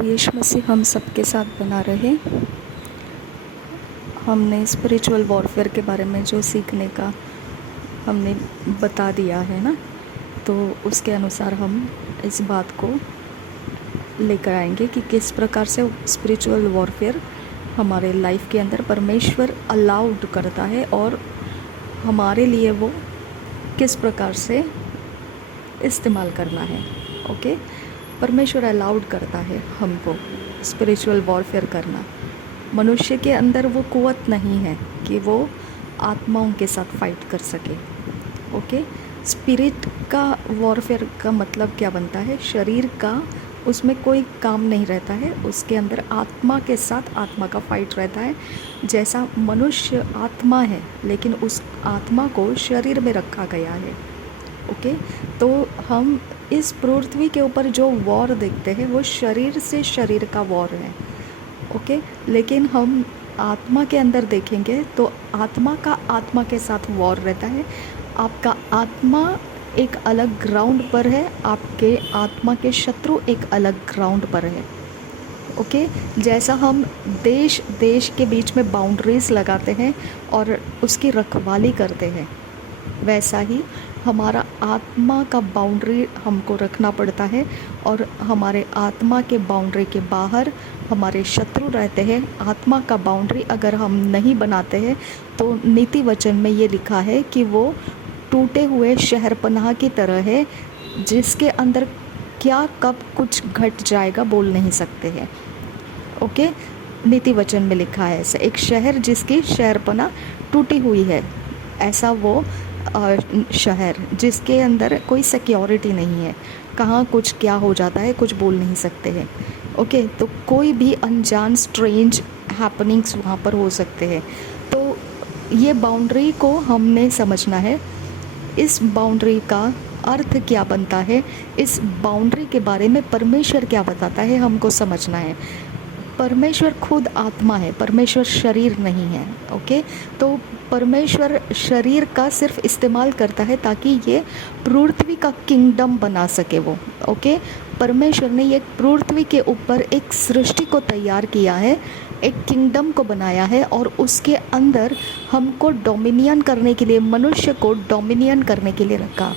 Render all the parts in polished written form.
प्रभु यीशु मसीह हम सबके साथ बना रहे। हमने स्पिरिचुअल वॉरफेयर के बारे में जो सीखने का हमने बता दिया है ना, तो उसके अनुसार हम इस बात को लेकर आएंगे कि किस प्रकार से स्पिरिचुअल वॉरफेयर हमारे लाइफ के अंदर परमेश्वर अलाउड करता है और हमारे लिए वो किस प्रकार से इस्तेमाल करना है। ओके, परमेश्वर अलाउड करता है हमको स्पिरिचुअल वॉरफेयर करना। मनुष्य के अंदर वो कुव्वत नहीं है कि वो आत्माओं के साथ फाइट कर सके। ओके, स्पिरिट का वॉरफेयर का मतलब क्या बनता है? शरीर का उसमें कोई काम नहीं रहता है, उसके अंदर आत्मा के साथ आत्मा का फाइट रहता है। जैसा मनुष्य आत्मा है लेकिन उस आत्मा को शरीर में रखा गया है। ओके, तो हम इस पृथ्वी के ऊपर जो वॉर देखते हैं वो शरीर से शरीर का वॉर है। ओके, लेकिन हम आत्मा के अंदर देखेंगे तो आत्मा का आत्मा के साथ वॉर रहता है। आपका आत्मा एक अलग ग्राउंड पर है, आपके आत्मा के शत्रु एक अलग ग्राउंड पर है। ओके, जैसा हम देश के बीच में बाउंड्रीज लगाते हैं और उसकी रखवाली करते हैं, वैसा ही हमारा आत्मा का बाउंड्री हमको रखना पड़ता है। और हमारे आत्मा के बाउंड्री के बाहर हमारे शत्रु रहते हैं। आत्मा का बाउंड्री अगर हम नहीं बनाते हैं तो नीति वचन में ये लिखा है कि वो टूटे हुए शहरपनाह की तरह है, जिसके अंदर क्या कब कुछ घट जाएगा बोल नहीं सकते हैं। ओके, नीति वचन में लिखा है ऐसा, एक शहर जिसकी शहरपनाह टूटी हुई है, ऐसा वो शहर जिसके अंदर कोई सिक्योरिटी नहीं है, कहाँ कुछ क्या हो जाता है कुछ बोल नहीं सकते हैं। ओके, तो कोई भी अनजान स्ट्रेंज हैपनिंग्स वहाँ पर हो सकते हैं। तो ये बाउंड्री को हमने समझना है। इस बाउंड्री का अर्थ क्या बनता है, इस बाउंड्री के बारे में परमेश्वर क्या बताता है, हमको समझना है। परमेश्वर खुद आत्मा है, परमेश्वर शरीर नहीं है। ओके, तो परमेश्वर शरीर का सिर्फ इस्तेमाल करता है ताकि ये पृथ्वी का किंगडम बना सके वो। ओके, परमेश्वर ने ये पृथ्वी के ऊपर एक सृष्टि को तैयार किया है, एक किंगडम को बनाया है और उसके अंदर हमको डोमिनियन करने के लिए, मनुष्य को डोमिनियन करने के लिए रखा।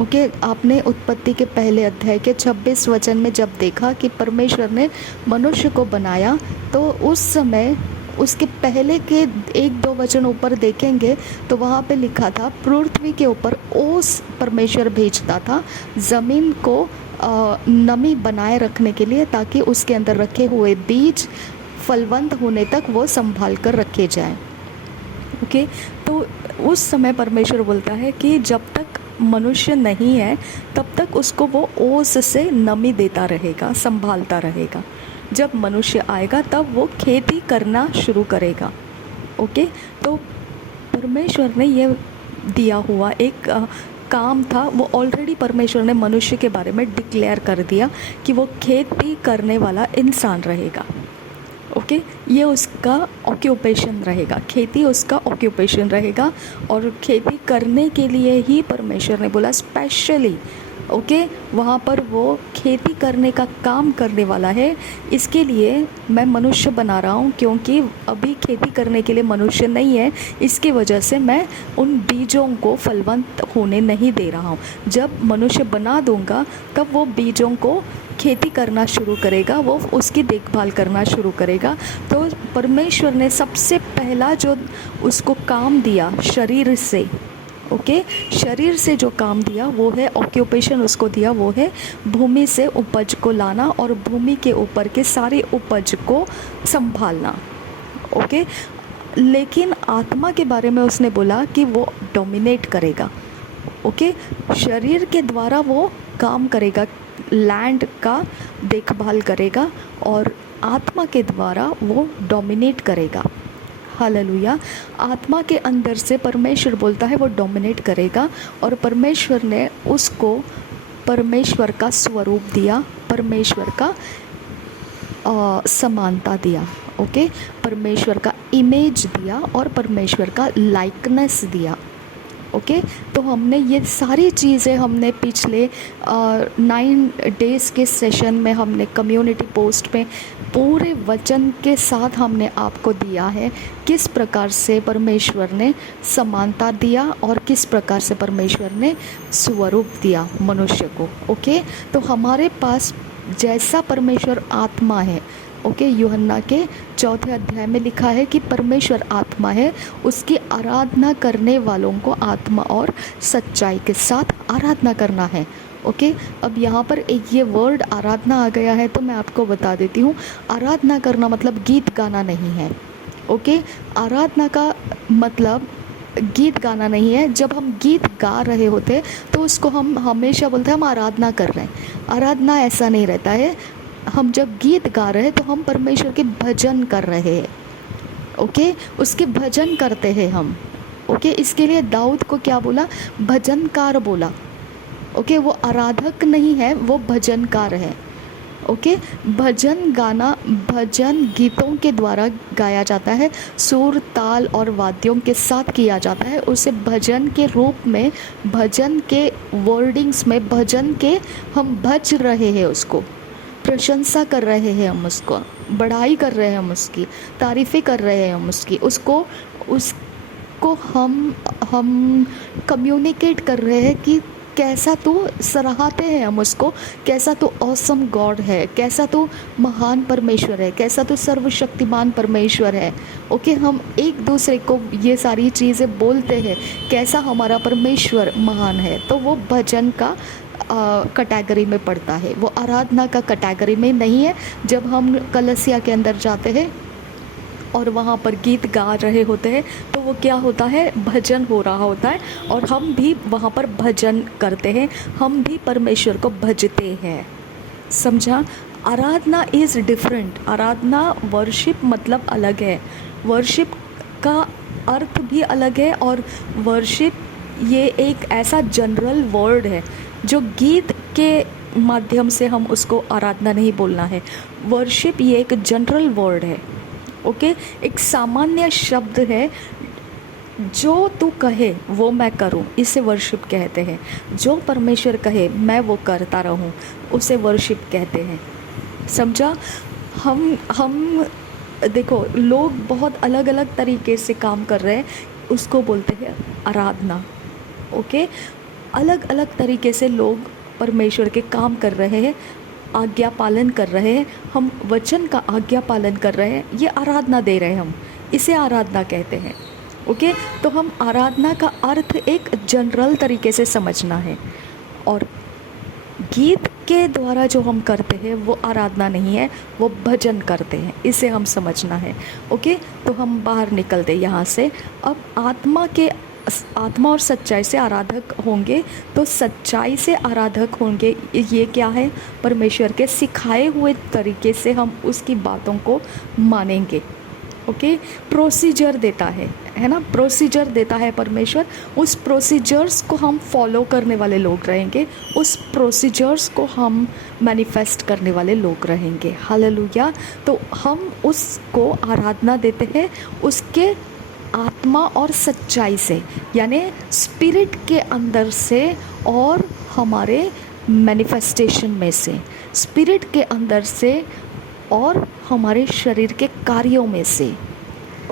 ओके, आपने उत्पत्ति के पहले अध्याय के 26 वचन में जब देखा कि परमेश्वर ने मनुष्य को बनाया, तो उस समय उसके पहले के 1-2 वचन ऊपर देखेंगे तो वहाँ पे लिखा था पृथ्वी के ऊपर ओस परमेश्वर भेजता था ज़मीन को नमी बनाए रखने के लिए, ताकि उसके अंदर रखे हुए बीज फलवंत होने तक वो संभाल कर रखे जाएं। ओके, तो उस समय परमेश्वर बोलता है कि जब तक मनुष्य नहीं है तब तक उसको वो ओस से नमी देता रहेगा, संभालता रहेगा। जब मनुष्य आएगा तब वो खेती करना शुरू करेगा। ओके, तो परमेश्वर ने ये दिया हुआ एक काम था, वो ऑलरेडी परमेश्वर ने मनुष्य के बारे में डिक्लेयर कर दिया कि वो खेती करने वाला इंसान रहेगा। ओके, ये उसका ऑक्यूपेशन रहेगा, खेती उसका ऑक्यूपेशन रहेगा। और खेती करने के लिए ही परमेश्वर ने बोला स्पेशली, ओके, वहाँ पर वो खेती करने का काम करने वाला है। इसके लिए मैं मनुष्य बना रहा हूँ, क्योंकि अभी खेती करने के लिए मनुष्य नहीं है, इसकी वजह से मैं उन बीजों को फलवंत होने नहीं दे रहा हूँ। जब मनुष्य बना दूँगा तब वो बीजों को खेती करना शुरू करेगा, वो उसकी देखभाल करना शुरू करेगा। तो परमेश्वर ने सबसे पहला जो उसको काम दिया शरीर से, ओके, शरीर से जो काम दिया वो है ऑक्यूपेशन, उसको दिया वो है भूमि से उपज को लाना और भूमि के ऊपर के सारे उपज को संभालना। ओके, लेकिन आत्मा के बारे में उसने बोला कि वो डोमिनेट करेगा। ओके, शरीर के द्वारा वो काम करेगा, लैंड का देखभाल करेगा, और आत्मा के द्वारा वो डोमिनेट करेगा। हालेलुया, आत्मा के अंदर से परमेश्वर बोलता है वो डोमिनेट करेगा। और परमेश्वर ने उसको परमेश्वर का स्वरूप दिया, परमेश्वर का समानता दिया। ओके, परमेश्वर का इमेज दिया और परमेश्वर का लाइकनेस दिया। ओके। तो हमने ये सारी चीज़ें हमने पिछले 9 डेज़ के सेशन में हमने कम्युनिटी पोस्ट में पूरे वचन के साथ हमने आपको दिया है, किस प्रकार से परमेश्वर ने समानता दिया और किस प्रकार से परमेश्वर ने स्वरूप दिया मनुष्य को। ओके, तो हमारे पास जैसा परमेश्वर आत्मा है, ओके, यूहन्ना के 4 अध्याय में लिखा है कि परमेश्वर आत्मा है, उसकी आराधना करने वालों को आत्मा और सच्चाई के साथ आराधना करना है। ओके, अब यहाँ पर एक ये वर्ड आराधना आ गया है, तो मैं आपको बता देती हूँ, आराधना करना मतलब गीत गाना नहीं है। ओके, आराधना का मतलब गीत गाना नहीं है। जब हम गीत गा रहे होते तो उसको हम हमेशा बोलते हैं हम आराधना कर रहे हैं। आराधना ऐसा नहीं रहता है। हम जब गीत गा रहे हैं तो हम परमेश्वर के भजन कर रहे हैं। ओके, उसके भजन करते हैं हम। ओके, इसके लिए दाऊद को क्या बोला? भजनकार बोला। ओके, वो आराधक नहीं है, वो भजनकार है। ओके, भजन गाना भजन गीतों के द्वारा गाया जाता है, सुर ताल और वाद्यों के साथ किया जाता है। उसे भजन के रूप में, भजन के वर्डिंग्स में, भजन के हम भज रहे हैं, उसको प्रशंसा कर रहे हैं, हम उसको बढ़ाई कर रहे हैं, हम उसकी तारीफ़ें कर रहे हैं, हम उसको हम कम्युनिकेट कर रहे हैं कि कैसा तू सराहते हैं हम उसको, कैसा तू ऑसम गॉड है, कैसा तू महान परमेश्वर है, कैसा तू सर्वशक्तिमान परमेश्वर है। ओके, हम एक दूसरे को ये सारी चीज़ें बोलते हैं, कैसा हमारा परमेश्वर महान है। तो वो भजन का कैटेगरी में पड़ता है, वो आराधना का कैटेगरी में नहीं है। जब हम कलसिया के अंदर जाते हैं और वहाँ पर गीत गा रहे होते हैं तो वो क्या होता है? भजन हो रहा होता है और हम भी वहाँ पर भजन करते हैं, हम भी परमेश्वर को भजते हैं। समझा? आराधना इज़ डिफरेंट। आराधना वर्शिप मतलब अलग है, वर्शिप का अर्थ भी अलग है। और वर्शिप ये एक ऐसा जनरल वर्ड है जो गीत के माध्यम से हम उसको आराधना नहीं बोलना है। वर्शिप ये एक जनरल वर्ड है। ओके, एक सामान्य शब्द है, जो तू कहे वो मैं करूं, इसे वर्शिप कहते हैं। जो परमेश्वर कहे मैं वो करता रहूं, उसे वर्शिप कहते हैं। समझा? हम देखो, लोग बहुत अलग अलग तरीके से काम कर रहे हैं, उसको बोलते हैं आराधना। ओके, अलग अलग तरीके से लोग परमेश्वर के काम कर रहे हैं, आज्ञा पालन कर रहे हैं। हम वचन का आज्ञा पालन कर रहे हैं, ये आराधना दे रहे हैं, हम इसे आराधना कहते हैं। ओके, तो हम आराधना का अर्थ एक जनरल तरीके से समझना है, और गीत के द्वारा जो हम करते हैं वो आराधना नहीं है, वो भजन करते हैं, इसे हम समझना है। ओके, तो हम बाहर निकलते यहाँ से। अब आत्मा और सच्चाई से आराधक होंगे, तो सच्चाई से आराधक होंगे, ये क्या है? परमेश्वर के सिखाए हुए तरीके से हम उसकी बातों को मानेंगे। ओके, प्रोसीजर देता है ना, प्रोसीजर देता है परमेश्वर, उस प्रोसीजर्स को हम फॉलो करने वाले लोग रहेंगे, उस प्रोसीजर्स को हम मैनिफेस्ट करने वाले लोग रहेंगे। हालेलुया। तो हम उसको आराधना देते हैं उसके आत्मा और सच्चाई से, यानी स्पिरिट के अंदर से और हमारे मैनिफेस्टेशन में से, स्पिरिट के अंदर से और हमारे शरीर के कार्यों में से।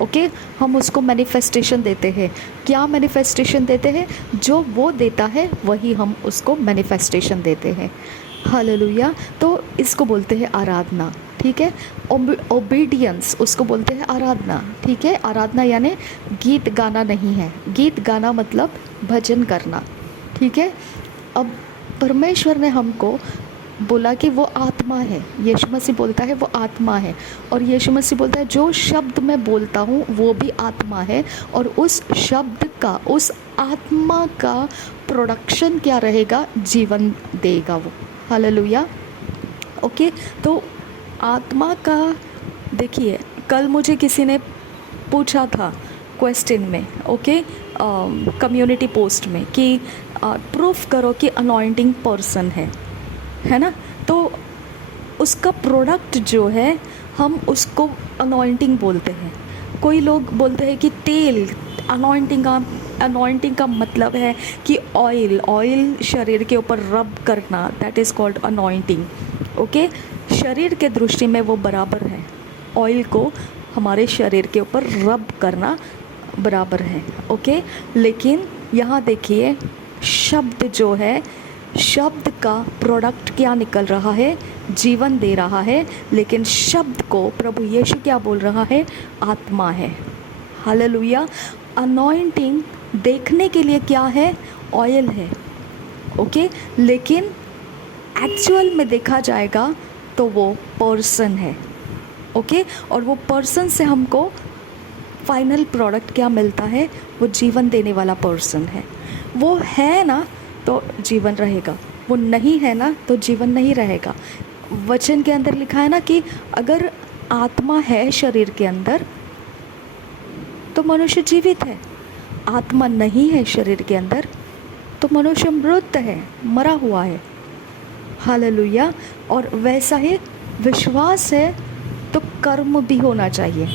ओके, हम उसको मैनिफेस्टेशन देते हैं। क्या मैनिफेस्टेशन देते हैं? जो वो देता है वही हम उसको मैनिफेस्टेशन देते हैं। हालेलुया। तो इसको बोलते हैं आराधना। ठीक है, ओबीडियंस उसको बोलते हैं आराधना। ठीक है, आराधना यानी गीत गाना नहीं है, गीत गाना मतलब भजन करना। ठीक है, अब परमेश्वर ने हमको बोला कि वो आत्मा है, यीशु मसीह बोलता है वो आत्मा है, और यीशु मसीह बोलता है जो शब्द मैं बोलता हूँ वो भी आत्मा है, और उस शब्द का, उस आत्मा का प्रोडक्शन क्या रहेगा? जीवन देगा वो। हालेलुया। ओके, तो आत्मा का, देखिए, कल मुझे किसी ने पूछा था क्वेश्चन में, ओके, कम्युनिटी पोस्ट में, कि प्रूफ करो कि अनॉइंटिंग पर्सन है ना। तो उसका प्रोडक्ट जो है हम उसको अनॉइंटिंग बोलते हैं। कोई लोग बोलते हैं कि तेल, अनॉइंटिंग का मतलब है कि ऑयल शरीर के ऊपर रब करना, that is called anointing. Okay, शरीर के दृष्टि में वो बराबर है, ऑयल को हमारे शरीर के ऊपर रब करना बराबर है। ओके, लेकिन यहाँ देखिए शब्द जो है, शब्द का प्रोडक्ट क्या निकल रहा है, जीवन दे रहा है, लेकिन शब्द को प्रभु यीशु क्या बोल रहा है, आत्मा है। हालेलुया। अनॉइंटिंग देखने के लिए क्या है, ऑयल है। ओके, लेकिन एक्चुअल में देखा जाएगा तो वो पर्सन है। ओके, और वो पर्सन से हमको फाइनल प्रोडक्ट क्या मिलता है, वो जीवन देने वाला पर्सन है। वो है ना तो जीवन रहेगा, वो नहीं है ना तो जीवन नहीं रहेगा। वचन के अंदर लिखा है ना कि अगर आत्मा है शरीर के अंदर तो मनुष्य जीवित है, आत्मा नहीं है शरीर के अंदर तो मनुष्य मृत है, मरा हुआ है। हालेलुया। और वैसा ही विश्वास है तो कर्म भी होना चाहिए।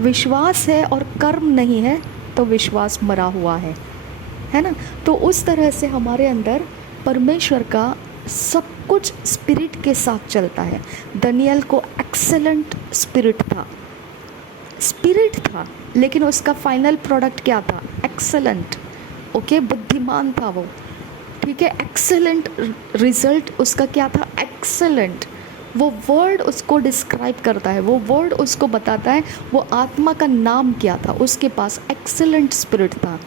विश्वास है और कर्म नहीं है तो विश्वास मरा हुआ है ना। तो उस तरह से हमारे अंदर परमेश्वर का सब कुछ स्पिरिट के साथ चलता है। दानियेल को एक्सेलेंट स्पिरिट था, लेकिन उसका फाइनल प्रोडक्ट क्या था, एक्सेलेंट। ओके, बुद्धिमान था वो, ठीक है। एक्सेलेंट रिजल्ट उसका क्या था, एक्सेलेंट। वो वर्ड उसको डिस्क्राइब करता है, वो वर्ड उसको बताता है वो आत्मा का नाम क्या था, उसके पास एक्सेलेंट स्पिरिट था।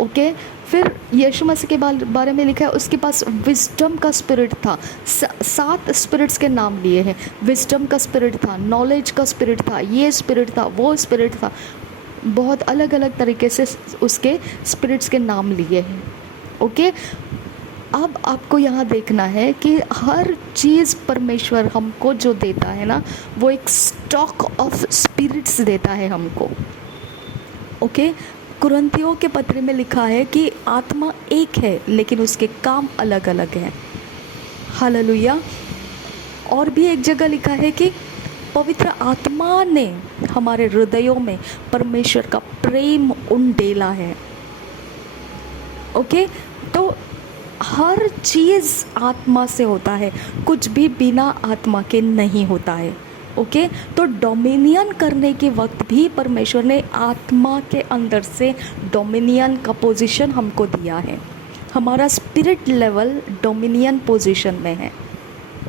ओके, फिर यीशु मसीह के बारे में लिखा है उसके पास विजडम का स्पिरिट था। 7 स्पिरिट्स के नाम लिए हैं। विजडम का स्पिरिट था, नॉलेज का स्पिरिट था, ये स्पिरिट था, वो स्पिरिट था। बहुत अलग अलग तरीके से उसके स्पिरिट्स के नाम लिए हैं। ओके, अब आपको यहाँ देखना है कि हर चीज़ परमेश्वर हमको जो देता है ना, वो एक स्टॉक ऑफ स्पिरिट्स देता है हमको। ओके, कुरिन्थियों के पत्र में लिखा है कि आत्मा एक है लेकिन उसके काम अलग अलग हैं। हालेलुया। और भी एक जगह लिखा है कि पवित्र आत्मा ने हमारे हृदयों में परमेश्वर का प्रेम उंडेला है। ओके, तो हर चीज़ आत्मा से होता है, कुछ भी बिना आत्मा के नहीं होता है। ओके, तो डोमिनियन करने के वक्त भी परमेश्वर ने आत्मा के अंदर से डोमिनियन का पोजीशन हमको दिया है। हमारा स्पिरिट लेवल डोमिनियन पोजीशन में है।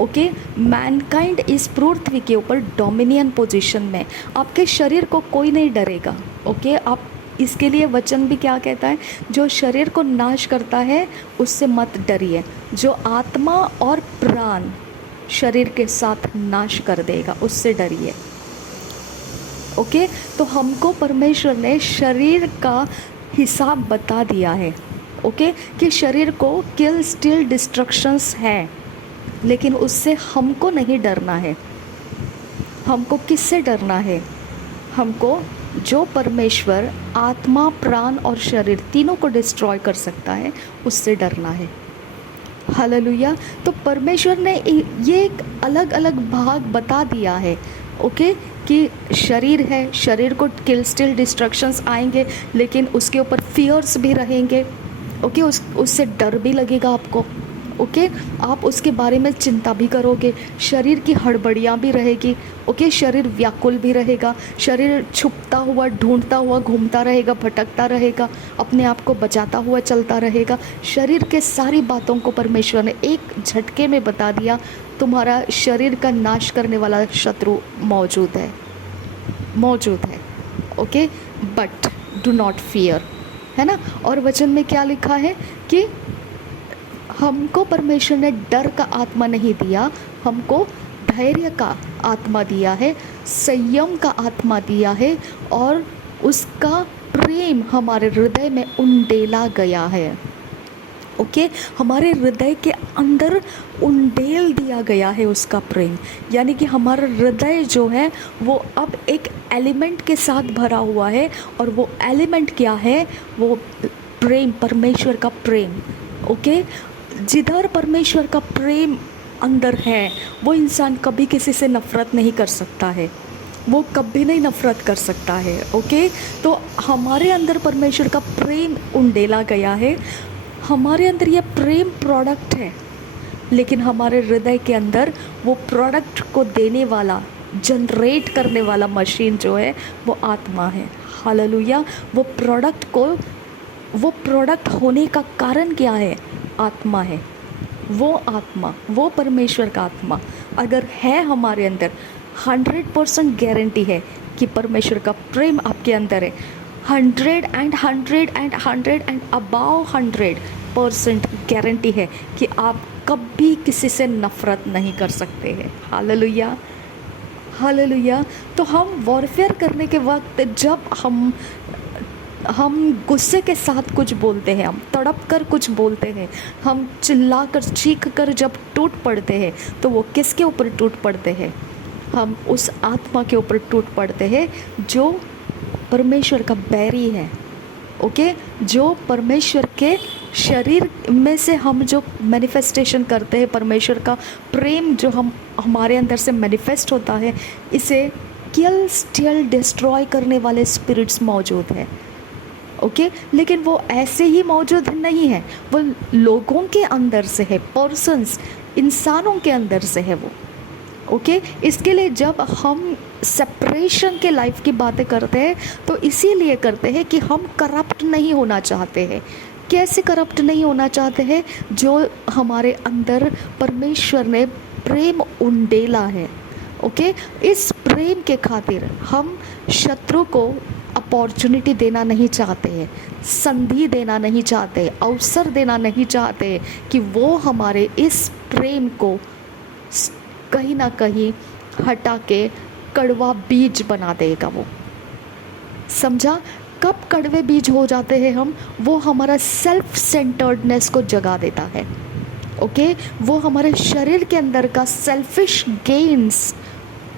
ओके, मैनकाइंड इस पृथ्वी के ऊपर डोमिनियन पोजीशन में। आपके शरीर को कोई नहीं डरेगा। ओके, आप इसके लिए वचन भी क्या कहता है, जो शरीर को नाश करता है उससे मत डरिए, जो आत्मा और प्राण शरीर के साथ नाश कर देगा उससे डरिए। ओके, तो हमको परमेश्वर ने शरीर का हिसाब बता दिया है। ओके, कि शरीर को किल स्टील डिस्ट्रक्शंस है, लेकिन उससे हमको नहीं डरना है। हमको किससे डरना है, हमको जो परमेश्वर आत्मा, प्राण और शरीर तीनों को डिस्ट्रॉय कर सकता है उससे डरना है। हालेलुया। तो परमेश्वर ने ये एक अलग अलग भाग बता दिया है। ओके, कि शरीर है, शरीर को किल स्टिल डिस्ट्रक्शंस आएंगे, लेकिन उसके ऊपर फियर्स भी रहेंगे। ओके, उससे डर भी लगेगा आपको। ओके, आप उसके बारे में चिंता भी करोगे। शरीर की हड़बड़ियाँ भी रहेगी। ओके, शरीर व्याकुल भी रहेगा, शरीर छुपता हुआ, ढूंढता हुआ घूमता रहेगा, भटकता रहेगा, अपने आप को बचाता हुआ चलता रहेगा। शरीर के सारी बातों को परमेश्वर ने एक झटके में बता दिया। तुम्हारा शरीर का नाश करने वाला शत्रु मौजूद है। Okay, but do not fear, है ना। और वचन में क्या लिखा है कि हमको परमेश्वर ने डर का आत्मा नहीं दिया, हमको धैर्य का आत्मा दिया है, संयम का आत्मा दिया है, और उसका प्रेम हमारे हृदय में उंडेला गया है। ओके, हमारे हृदय के अंदर उंडेल दिया गया है उसका प्रेम। यानी कि हमारा हृदय जो है वो अब एक एलिमेंट के साथ भरा हुआ है, और वो एलिमेंट क्या है, वो प्रेम, परमेश्वर का प्रेम। ओके, जिधर परमेश्वर का प्रेम अंदर है वो इंसान कभी किसी से नफ़रत नहीं कर सकता है। वो कभी नहीं नफ़रत कर सकता है। ओके, तो हमारे अंदर परमेश्वर का प्रेम उंडेला गया है, हमारे अंदर ये प्रेम प्रोडक्ट है, लेकिन हमारे हृदय के अंदर वो प्रोडक्ट को देने वाला, जनरेट करने वाला मशीन जो है वो आत्मा है। हालेलुया। वो प्रोडक्ट होने का कारण क्या है? आत्मा है। वो आत्मा, वो परमेश्वर का आत्मा अगर है हमारे अंदर, 100% गारंटी है कि परमेश्वर का प्रेम आपके अंदर है। 100 अबाव 100% गारंटी है कि आप कभी किसी से नफ़रत नहीं कर सकते हैं। Hallelujah, hallelujah. तो हम वॉरफेयर करने के वक्त जब हम गुस्से के साथ कुछ बोलते हैं, हम तड़प कर कुछ बोलते हैं, हम चिल्ला कर चीख कर जब टूट पड़ते हैं, तो वो किसके ऊपर टूट पड़ते हैं? हम उस आत्मा के ऊपर टूट पड़ते हैं जो परमेश्वर का बैरी है। ओके, जो परमेश्वर के शरीर में से हम जो मैनिफेस्टेशन करते हैं, परमेश्वर का प्रेम जो हमारे अंदर से मैनिफेस्ट होता है, इसे किल स्टील डिस्ट्रॉय करने वाले स्पिरिट्स मौजूद हैं। ओके, लेकिन वो ऐसे ही मौजूद नहीं है, वो लोगों के अंदर से है, पर्सन्स, इंसानों के अंदर से है वो। ओके, इसके लिए जब हम सेपरेशन के लाइफ की बातें करते हैं तो इसीलिए करते हैं कि हम करप्ट नहीं होना चाहते हैं। कैसे करप्ट नहीं होना चाहते हैं? जो हमारे अंदर परमेश्वर ने प्रेम उंडेला है। ओके, इस प्रेम के खातिर हम शत्रु को अपॉर्चुनिटी देना नहीं चाहते हैं, संधि देना नहीं चाहते, अवसर देना नहीं चाहते कि वो हमारे इस प्रेम को कहीं ना कहीं हटा के कड़वा बीज बना देगा। वो समझा? कब कड़वे बीज हो जाते हैं हम? वो हमारा सेल्फ सेंटर्डनेस को जगा देता है। ओके, वो हमारे शरीर के अंदर का सेल्फिश गेन्स,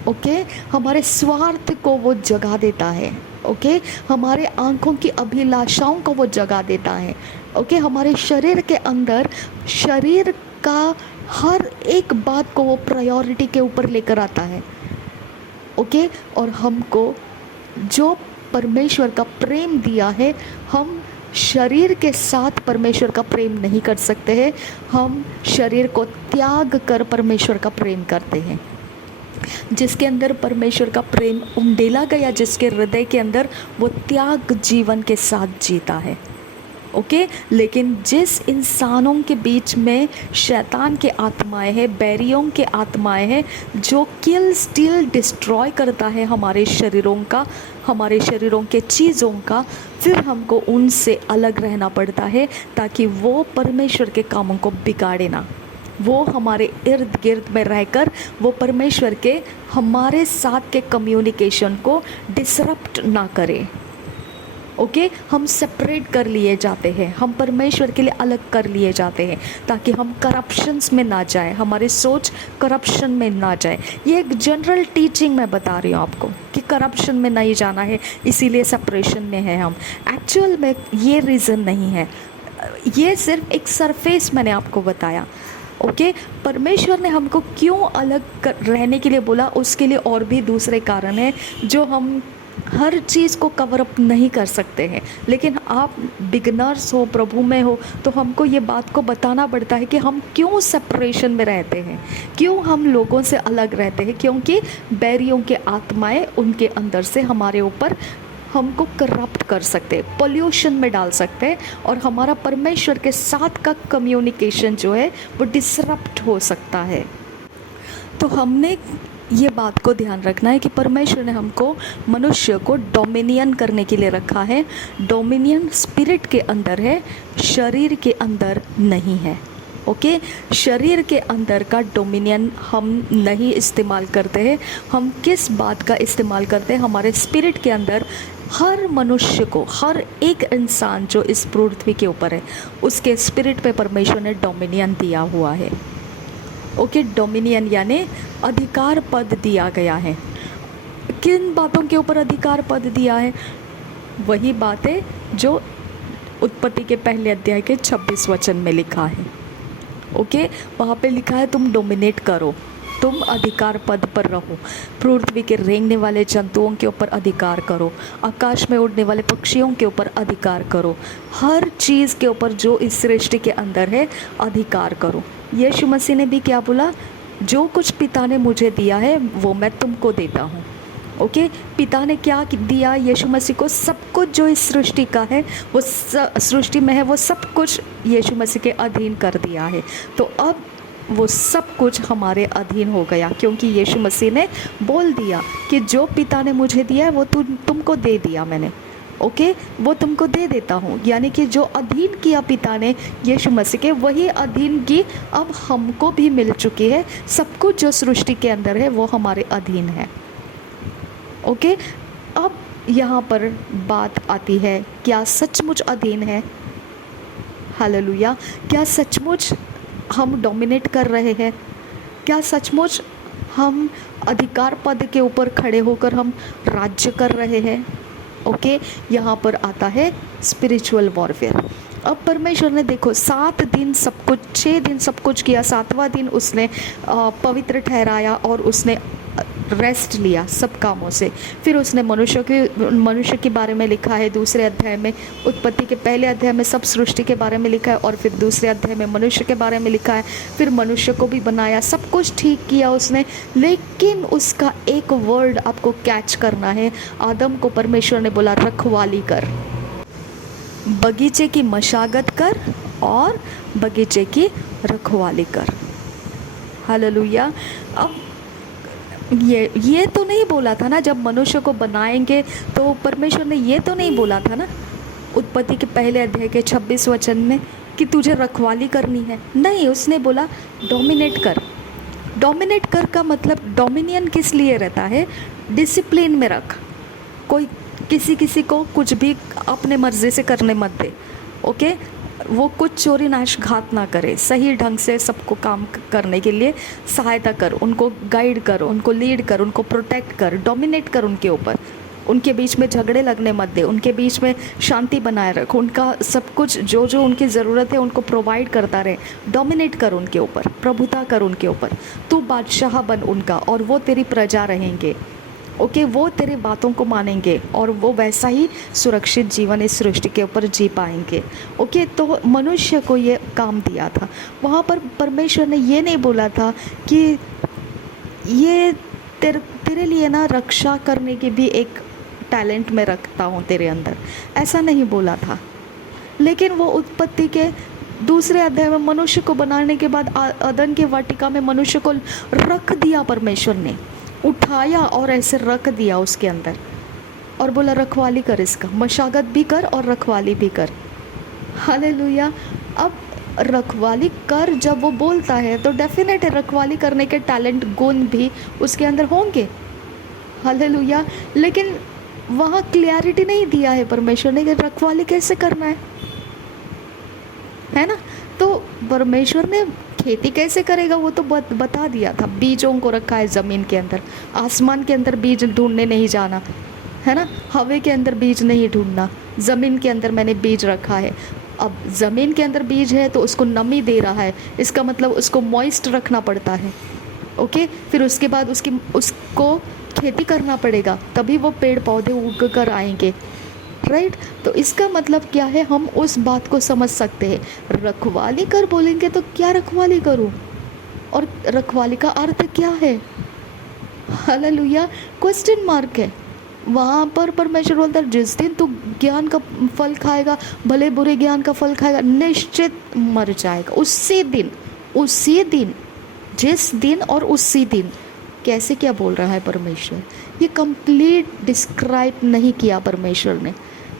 ओके, हमारे स्वार्थ को वो जगा देता है। ओके, हमारे आंखों की अभिलाषाओं को वो जगा देता है। ओके, हमारे शरीर के अंदर शरीर का हर एक बात को वो प्रायोरिटी के ऊपर लेकर आता है। ओके, और हमको जो परमेश्वर का प्रेम दिया है, हम शरीर के साथ परमेश्वर का प्रेम नहीं कर सकते हैं, हम शरीर को त्याग कर परमेश्वर का प्रेम करते हैं। जिसके अंदर परमेश्वर का प्रेम उंडेला गया, जिसके हृदय के अंदर, वो त्याग जीवन के साथ जीता है। ओके, लेकिन जिस इंसानों के बीच में शैतान के आत्माएं हैं, बैरियों के आत्माएं हैं, जो किल स्टील डिस्ट्रॉय करता है हमारे शरीरों का, हमारे शरीरों के चीज़ों का, फिर हमको उनसे अलग रहना पड़ता है ताकि वो परमेश्वर के कामों को बिगाड़े ना। वो हमारे इर्द गिर्द में रहकर वो परमेश्वर के हमारे साथ के कम्युनिकेशन को डिसरप्ट ना करे। ओके, हम सेपरेट कर लिए जाते हैं, हम परमेश्वर के लिए अलग कर लिए जाते हैं ताकि हम करप्शंस में ना जाए, हमारी सोच करप्शन में ना जाए। ये एक जनरल टीचिंग मैं बता रही हूँ आपको कि करप्शन में नहीं जाना है, इसीलिए सेपरेशन में है हम। एक्चुअल में ये रीज़न नहीं है, ये सिर्फ एक सरफेस मैंने आपको बताया। ओके, परमेश्वर ने हमको क्यों अलग रहने के लिए बोला, उसके लिए और भी दूसरे कारण हैं जो हम हर चीज़ को कवर अप नहीं कर सकते हैं। लेकिन आप बिगनर्स हो, प्रभु में हो, तो हमको ये बात को बताना पड़ता है कि हम क्यों सेपरेशन में रहते हैं, क्यों हम लोगों से अलग रहते हैं। क्योंकि बैरियों के आत्माएं उनके अंदर से हमारे ऊपर हमको करप्ट कर सकते, पोल्यूशन में डाल सकते, और हमारा परमेश्वर के साथ का कम्युनिकेशन जो है वो डिसरप्ट हो सकता है। तो हमने ये बात को ध्यान रखना है कि परमेश्वर ने हमको, मनुष्य को डोमिनियन करने के लिए रखा है। डोमिनियन स्पिरिट के अंदर है, शरीर के अंदर नहीं है। ओके, शरीर के अंदर का डोमिनियन हम नहीं इस्तेमाल करते हैं। हम किस बात का इस्तेमाल करते हैं? हमारे स्पिरिट के अंदर हर मनुष्य को, हर एक इंसान जो इस पृथ्वी के ऊपर है, उसके स्पिरिट पे परमेश्वर ने डोमिनियन दिया हुआ है। ओके, डोमिनियन यानी अधिकार पद दिया गया है। किन बातों के ऊपर अधिकार पद दिया है? वही बातें जो उत्पत्ति के पहले अध्याय के 26 वचन में लिखा है। ओके, वहाँ पे लिखा है तुम डोमिनेट करो, तुम अधिकार पद पर रहो, पृथ्वी के रेंगने वाले जंतुओं के ऊपर अधिकार करो, आकाश में उड़ने वाले पक्षियों के ऊपर अधिकार करो, हर चीज़ के ऊपर जो इस सृष्टि के अंदर है अधिकार करो। यीशु मसीह ने भी क्या बोला, जो कुछ पिता ने मुझे दिया है वो मैं तुमको देता हूँ। ओके, पिता ने क्या दिया यीशु मसीह को? सब कुछ जो इस सृष्टि का है, वो सृष्टि में है, वो सब कुछ यीशु मसीह के अधीन कर दिया है। तो अब वो सब कुछ हमारे अधीन हो गया, क्योंकि यीशु मसीह ने बोल दिया कि जो पिता ने मुझे दिया है वो तुमको दे दिया मैंने। ओके, वो तुमको दे देता हूँ। यानी कि जो अधीन किया पिता ने यीशु मसीह के, वही अधीन की अब हमको भी मिल चुकी है। सब कुछ जो सृष्टि के अंदर है वो हमारे अधीन है। ओके, अब यहाँ पर बात आती है, क्या सचमुच अधीन है? हालेलुया। क्या सचमुच हम डोमिनेट कर रहे हैं? क्या सचमुच हम अधिकार पद के ऊपर खड़े होकर हम राज्य कर रहे हैं? ओके, यहाँ पर आता है स्पिरिचुअल वॉरफेयर। अब परमेश्वर ने देखो 7 दिन सब कुछ, 6 दिन सब कुछ किया, 7वां दिन उसने पवित्र ठहराया और उसने रेस्ट लिया सब कामों से। फिर उसने मनुष्य के बारे में लिखा है दूसरे अध्याय में, उत्पत्ति के पहले अध्याय में सब सृष्टि के बारे में लिखा है, और फिर दूसरे अध्याय में मनुष्य के बारे में लिखा है। फिर मनुष्य को भी बनाया, सब कुछ ठीक किया उसने, लेकिन उसका एक वर्ड आपको कैच करना है। आदम को परमेश्वर ने बोला रखवाली कर, बगीचे की मशागत कर और बगीचे की रखवाली कर। हालेलुया। अब ये तो नहीं बोला था ना, जब मनुष्य को बनाएंगे तो परमेश्वर ने ये तो नहीं बोला था ना उत्पत्ति के पहले अध्याय के 26 वचन में कि तुझे रखवाली करनी है। नहीं, उसने बोला डोमिनेट कर। डोमिनेट कर का मतलब डोमिनियन किस लिए रहता है? डिसिप्लिन में रख। कोई किसी को कुछ भी अपने मर्जी से करने मत दे। ओके, वो कुछ चोरी नाश घात ना करे, सही ढंग से सबको काम करने के लिए सहायता कर, उनको गाइड कर, उनको लीड कर, उनको प्रोटेक्ट कर, डोमिनेट कर उनके ऊपर। उनके बीच में झगड़े लगने मत दे, उनके बीच में शांति बनाए रख, उनका सब कुछ जो उनकी ज़रूरत है उनको प्रोवाइड करता रहे। डोमिनेट कर उनके ऊपर, प्रभुता कर उनके ऊपर। तू बादशाह बन उनका और वो तेरी प्रजा रहेंगे। ओके, वो तेरी बातों को मानेंगे और वो वैसा ही सुरक्षित जीवन इस सृष्टि के ऊपर जी पाएंगे। ओके, तो मनुष्य को ये काम दिया था। वहाँ पर परमेश्वर ने ये नहीं बोला था कि ये तेरे लिए ना रक्षा करने की भी एक टैलेंट मैं रखता हूँ तेरे अंदर, ऐसा नहीं बोला था। लेकिन वो उत्पत्ति के दूसरे अध्याय में मनुष्य को बनाने के बाद अदन के वाटिका में मनुष्य को रख दिया, परमेश्वर ने उठाया और ऐसे रख दिया उसके अंदर और बोला रखवाली कर, इसका मशागत भी कर और रखवाली भी कर। हालेलुया। अब रखवाली कर जब वो बोलता है तो डेफिनेट है रखवाली करने के टैलेंट गुण भी उसके अंदर होंगे। हालेलुया। लेकिन वहाँ क्लियरिटी नहीं दिया है परमेश्वर ने कि रखवाली कैसे करना है ना। तो परमेश्वर ने खेती कैसे करेगा वो तो बता दिया था। बीजों को रखा है ज़मीन के अंदर, आसमान के अंदर बीज ढूंढने नहीं जाना है ना, हवा के अंदर बीज नहीं ढूंढना, ज़मीन के अंदर मैंने बीज रखा है। अब ज़मीन के अंदर बीज है तो उसको नमी दे रहा है, इसका मतलब उसको मॉइस्ट रखना पड़ता है। ओके, फिर उसके बाद उसको खेती करना पड़ेगा, तभी वो पेड़ पौधे उग कर आएंगे। राइट, तो इसका मतलब क्या है, हम उस बात को समझ सकते हैं। रखवाली कर बोलेंगे तो क्या रखवाली करूं, और रखवाली का अर्थ क्या है? हालेलुया, क्वेश्चन मार्क है। वहाँ पर परमेश्वर बोलता है जिस दिन तू ज्ञान का फल खाएगा, भले बुरे ज्ञान का फल खाएगा, निश्चित मर जाएगा। उसी दिन जिस दिन और उसी दिन। कैसे क्या बोल रहा है परमेश्वर, ये कंप्लीट डिस्क्राइब नहीं किया परमेश्वर ने,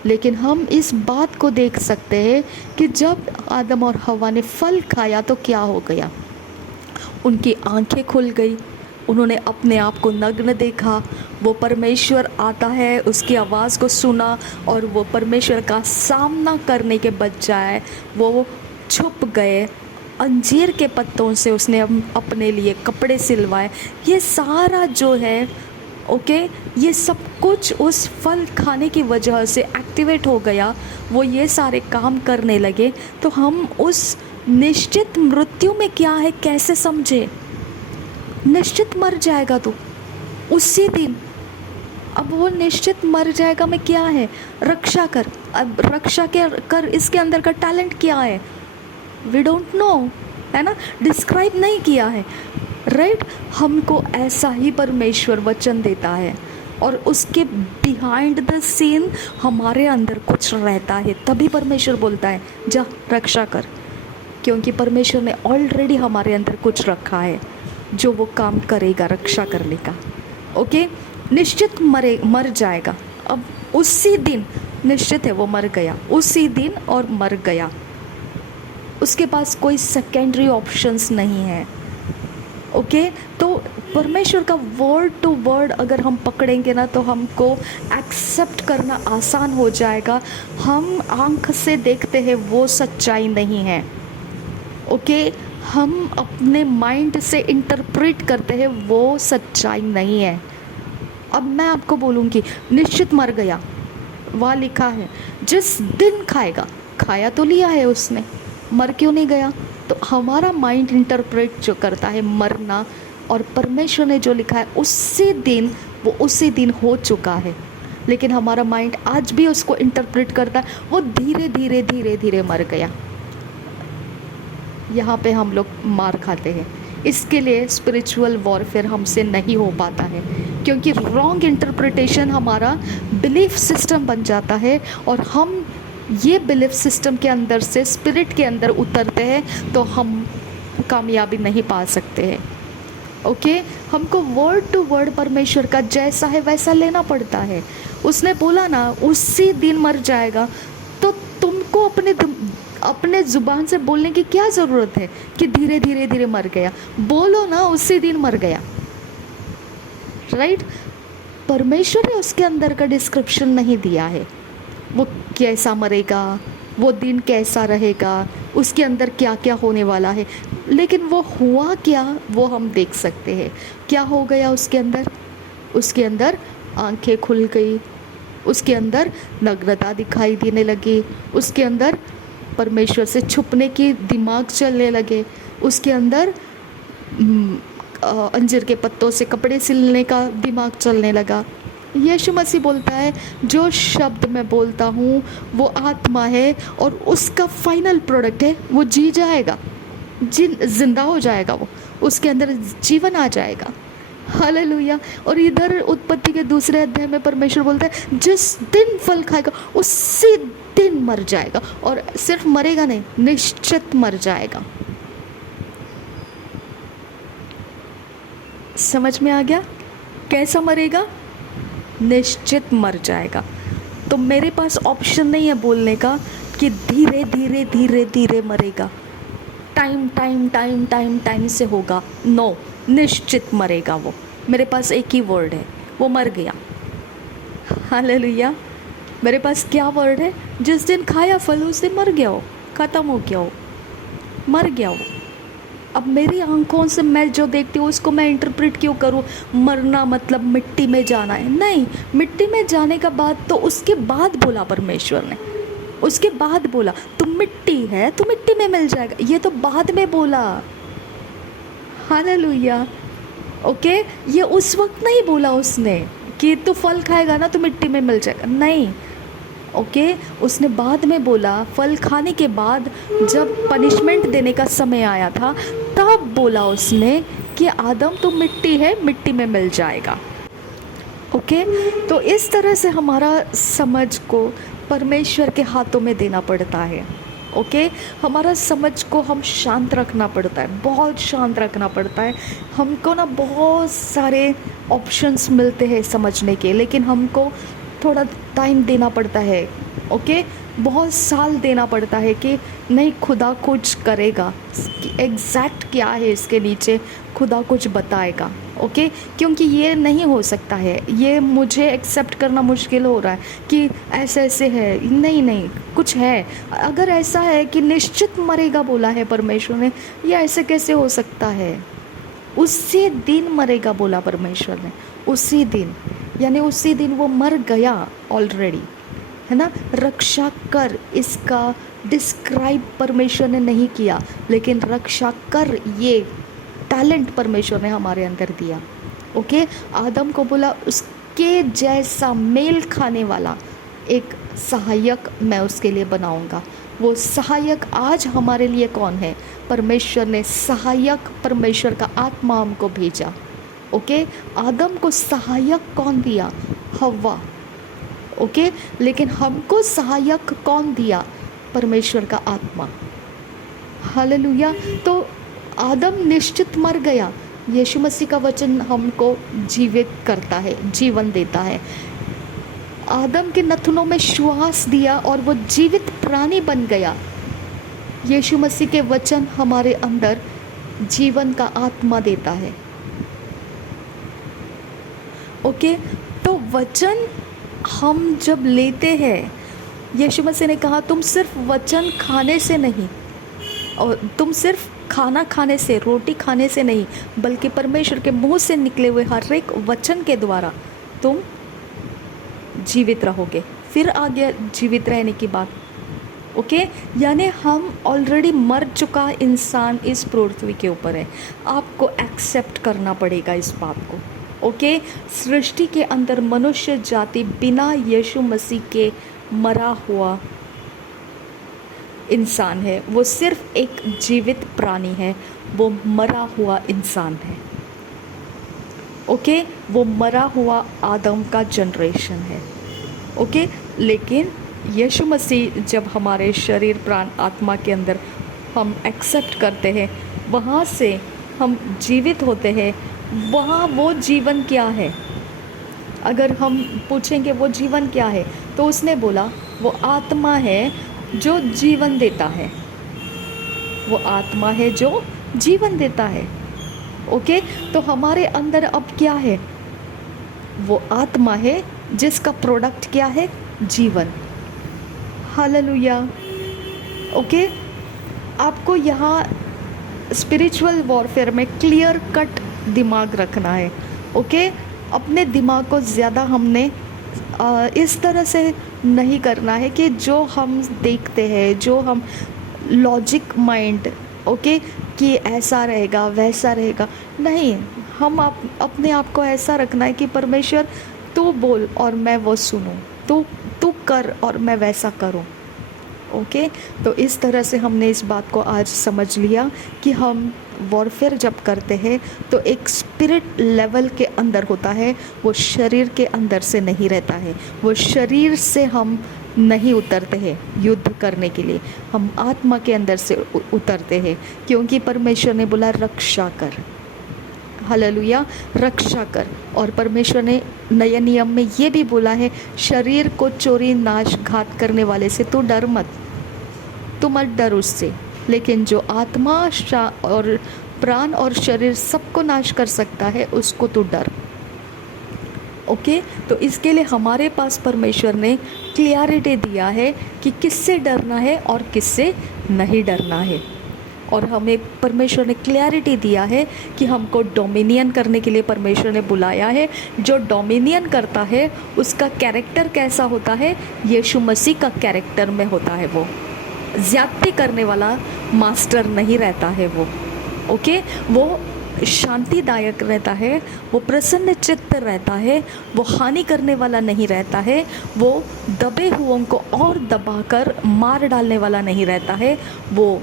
लेकिन हम इस बात को देख सकते हैं कि जब आदम और हवा ने फल खाया तो क्या हो गया। उनकी आंखें खुल गई, उन्होंने अपने आप को नग्न देखा। वो परमेश्वर आता है, उसकी आवाज़ को सुना और वो परमेश्वर का सामना करने के बजाय वो छुप गए। अंजीर के पत्तों से उसने अपने लिए कपड़े सिलवाए। ये सारा जो है ओके, ये सब कुछ उस फल खाने की वजह से एक्टिवेट हो गया। वो ये सारे काम करने लगे। तो हम उस निश्चित मृत्यु में क्या है कैसे समझे? निश्चित मर जाएगा तू उसी दिन। अब वो निश्चित मर जाएगा में क्या है, रक्षा कर। अब रक्षा के कर इसके अंदर का टैलेंट क्या है, वी डोंट नो, है ना, डिस्क्राइब नहीं किया है, राइट। हमको ऐसा ही परमेश्वर वचन देता है और उसके बिहाइंड द सीन हमारे अंदर कुछ रहता है, तभी परमेश्वर बोलता है जा रक्षा कर, क्योंकि परमेश्वर ने ऑलरेडी हमारे अंदर कुछ रखा है जो वो काम करेगा रक्षा करने का। ओके, निश्चित मर जाएगा। अब उसी दिन निश्चित है वो मर गया उसी दिन और मर गया, उसके पास कोई सेकेंडरी ऑप्शंस नहीं है। ओके, तो परमेश्वर का वर्ड टू वर्ड अगर हम पकड़ेंगे ना तो हमको एक्सेप्ट करना आसान हो जाएगा। हम आंख से देखते हैं वो सच्चाई नहीं है। ओके, हम अपने माइंड से इंटरप्रेट करते हैं वो सच्चाई नहीं है। अब मैं आपको बोलूँगी निश्चित मर गया, वहाँ लिखा है जिस दिन खाएगा, खाया तो लिया है उसने, मर क्यों नहीं गया? तो हमारा माइंड इंटरप्रेट जो करता है मरना, और परमेश्वर ने जो लिखा है उसी दिन, वो उसी दिन हो चुका है, लेकिन हमारा माइंड आज भी उसको इंटरप्रेट करता है वो धीरे धीरे धीरे धीरे मर गया। यहाँ पे हम लोग मार खाते हैं। इसके लिए स्पिरिचुअल वॉरफेयर हमसे नहीं हो पाता है, क्योंकि रॉन्ग इंटरप्रिटेशन हमारा बिलीफ सिस्टम बन जाता है और हम ये बिलीफ सिस्टम के अंदर से स्पिरिट के अंदर उतरते हैं तो हम कामयाबी नहीं पा सकते हैं। ओके, हमको वर्ड टू वर्ड परमेश्वर का जैसा है वैसा लेना पड़ता है। उसने बोला ना उसी दिन मर जाएगा, तो तुमको अपने ज़ुबान से बोलने की क्या ज़रूरत है कि धीरे धीरे धीरे मर गया? बोलो ना उसी दिन मर गया, राइट। परमेश्वर ने उसके अंदर का डिस्क्रिप्शन नहीं दिया है, वो कैसा मरेगा, वो दिन कैसा रहेगा, उसके अंदर क्या क्या होने वाला है, लेकिन वो हुआ क्या वो हम देख सकते हैं। क्या हो गया उसके अंदर? उसके अंदर आंखें खुल गई, उसके अंदर नग्नता दिखाई देने लगी, उसके अंदर परमेश्वर से छुपने की दिमाग चलने लगे, उसके अंदर अंजीर के पत्तों से कपड़े सिलने का दिमाग चलने लगा। यीशु मसीह बोलता है जो शब्द मैं बोलता हूँ वो आत्मा है और उसका फाइनल प्रोडक्ट है, वो जी जाएगा, जिंदा हो जाएगा, वो उसके अंदर जीवन आ जाएगा। हालेलुया। और इधर उत्पत्ति के 2 अध्याय में परमेश्वर बोलता है जिस दिन फल खाएगा उसी दिन मर जाएगा, और सिर्फ मरेगा नहीं, निश्चित मर जाएगा। समझ में आ गया? कैसा मरेगा? निश्चित मर जाएगा। तो मेरे पास ऑप्शन नहीं है बोलने का कि धीरे धीरे धीरे धीरे मरेगा, time time time time time से होगा। नो, निश्चित मरेगा वो। मेरे पास एक ही वर्ड है, वो मर गया। हालेलुया। मेरे पास क्या वर्ड है? जिस दिन खाया फल उस दिन मर गया हो, ख़त्म हो गया हो, मर गया हो। अब मेरी आंखों से मैं जो देखती हूँ उसको मैं इंटरप्रेट क्यों करूँ? मरना मतलब मिट्टी में जाना है? नहीं, मिट्टी में जाने का बाद तो उसके बाद बोला परमेश्वर ने, उसके बाद बोला तू मिट्टी है, तू मिट्टी में मिल जाएगा, ये तो बाद में बोला। हालेलुया। ओके, ये उस वक्त नहीं बोला उसने कि तू फल खाएगा ना तो मिट्टी में मिल जाएगा, नहीं। ओके, उसने बाद में बोला, फल खाने के बाद जब पनिशमेंट देने का समय आया था तब बोला उसने कि आदम तू मिट्टी है, मिट्टी में मिल जाएगा। ओके, तो इस तरह से हमारा समझ को परमेश्वर के हाथों में देना पड़ता है। ओके, हमारा समझ को हम शांत रखना पड़ता है, बहुत शांत रखना पड़ता है। हमको ना बहुत सारे ऑप्शंस मिलते हैं समझने के, लेकिन हमको थोड़ा टाइम देना पड़ता है। ओके, बहुत साल देना पड़ता है कि नहीं खुदा कुछ करेगा, एग्जैक्ट क्या है इसके नीचे, खुदा कुछ बताएगा। ओके, क्योंकि ये नहीं हो सकता है, ये मुझे एक्सेप्ट करना मुश्किल हो रहा है कि ऐसे ऐसे है। नहीं नहीं, कुछ है। अगर ऐसा है कि निश्चित मरेगा बोला है परमेश्वर ने, ये ऐसे कैसे हो सकता है? उसी दिन मरेगा बोला परमेश्वर ने, उसी दिन, यानी उसी दिन वो मर गया ऑलरेडी, है ना। रक्षा कर, इसका डिस्क्राइब परमेश्वर ने नहीं किया, लेकिन रक्षा कर ये टैलेंट परमेश्वर ने हमारे अंदर दिया। ओके, आदम को बोला उसके जैसा मेल खाने वाला एक सहायक मैं उसके लिए बनाऊंगा। वो सहायक आज हमारे लिए कौन है? परमेश्वर ने सहायक, परमेश्वर का आत्मा हमको भेजा। ओके, आदम को सहायक कौन दिया? हव्वा। ओके, लेकिन हमको सहायक कौन दिया? परमेश्वर का आत्मा। हालेलुया। तो आदम निश्चित मर गया, यीशु मसीह का वचन हमको जीवित करता है, जीवन देता है। आदम के नथुनों में श्वास दिया और वो जीवित प्राणी बन गया। यीशु मसीह के वचन हमारे अंदर जीवन का आत्मा देता है। ओके, तो वचन हम जब लेते हैं, यीशु मसीह ने कहा तुम सिर्फ वचन खाने से नहीं, और तुम सिर्फ खाना खाने से, रोटी खाने से नहीं, बल्कि परमेश्वर के मुंह से निकले हुए हर एक वचन के द्वारा तुम जीवित रहोगे। फिर आ गया जीवित रहने की बात। ओके, यानी हम ऑलरेडी मर चुका इंसान इस पृथ्वी के ऊपर है। आपको एक्सेप्ट करना पड़ेगा इस बात को। ओके, सृष्टि के अंदर मनुष्य जाति बिना यीशु मसीह के मरा हुआ इंसान है। वो सिर्फ एक जीवित प्राणी है, वो मरा हुआ इंसान है। ओके, वो मरा हुआ आदम का जनरेशन है। ओके, लेकिन यीशु मसीह जब हमारे शरीर, प्राण, आत्मा के अंदर हम एक्सेप्ट करते हैं, वहाँ से हम जीवित होते हैं। वहाँ वो जीवन क्या है? अगर हम पूछेंगे वो जीवन क्या है, तो उसने बोला वो आत्मा है जो जीवन देता है। वो आत्मा है जो जीवन देता है। ओके, तो हमारे अंदर अब क्या है? वो आत्मा है जिसका प्रोडक्ट क्या है? जीवन। हालेलुया। ओके, आपको यहाँ स्पिरिचुअल वॉरफेयर में क्लियर कट दिमाग रखना है। ओके, अपने दिमाग को ज़्यादा हमने इस तरह से नहीं करना है कि जो हम देखते हैं, जो हम लॉजिक माइंड, ओके, कि ऐसा रहेगा वैसा रहेगा, नहीं। हम अपने आप को ऐसा रखना है कि परमेश्वर तू बोल और मैं वो सुनूं, तू कर और मैं वैसा करूं। ओके, तो इस तरह से हमने इस बात को आज समझ लिया कि हम वॉरफेयर जब करते हैं तो एक स्पिरिट लेवल के अंदर होता है, वो शरीर के अंदर से नहीं रहता है। वो शरीर से हम नहीं उतरते हैं युद्ध करने के लिए, हम आत्मा के अंदर से उतरते हैं, क्योंकि परमेश्वर ने बोला रक्षा कर। हालेलुया, रक्षा कर। और परमेश्वर ने नए नियम में ये भी बोला है, शरीर को चोरी, नाश, घात करने वाले से तू डर मत, तू मत डर उससे, लेकिन जो आत्मा और प्राण और शरीर सबको नाश कर सकता है, उसको तू डर। ओके, तो इसके लिए हमारे पास परमेश्वर ने क्लियरिटी दिया है कि किससे डरना है और किससे नहीं डरना है। और हमें परमेश्वर ने क्लैरिटी दिया है कि हमको डोमिनियन करने के लिए परमेश्वर ने बुलाया है। जो डोमिनियन करता है उसका कैरेक्टर कैसा होता है? यीशु मसीह का कैरेक्टर में होता है। वो ज़्यादती करने वाला मास्टर नहीं रहता है वो। ओके, वो शांतिदायक रहता है, वो प्रसन्न चित्त रहता है, वो हानि करने वाला नहीं रहता है, वो दबे हुओं को और दबाकर मार डालने वाला नहीं रहता है। वो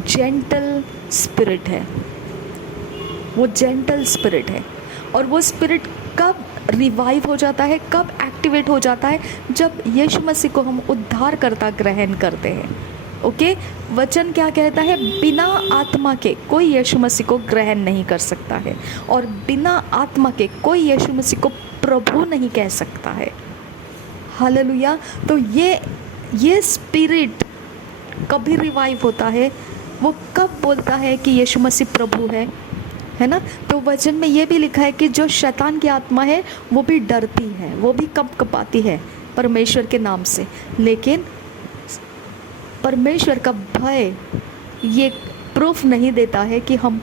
जेंटल स्पिरिट है, वो जेंटल स्पिरिट है। और वो स्पिरिट कब रिवाइव हो जाता है, कब एक्टिवेट हो जाता है? जब यीशु मसीह को हम उद्धारकर्ता ग्रहण करते हैं। ओके, वचन क्या कहता है? बिना आत्मा के कोई यीशु मसीह को ग्रहण नहीं कर सकता है, और बिना आत्मा के कोई यीशु मसीह को प्रभु नहीं कह सकता है। हालेलुया। तो ये स्पिरिट कभी रिवाइव होता है, वो कब बोलता है कि यीशु मसीह प्रभु है ना? तो वचन में ये भी लिखा है कि जो शैतान की आत्मा है वो भी डरती है, वो भी कँपाती है परमेश्वर के नाम से। लेकिन परमेश्वर का भय ये प्रूफ नहीं देता है कि हम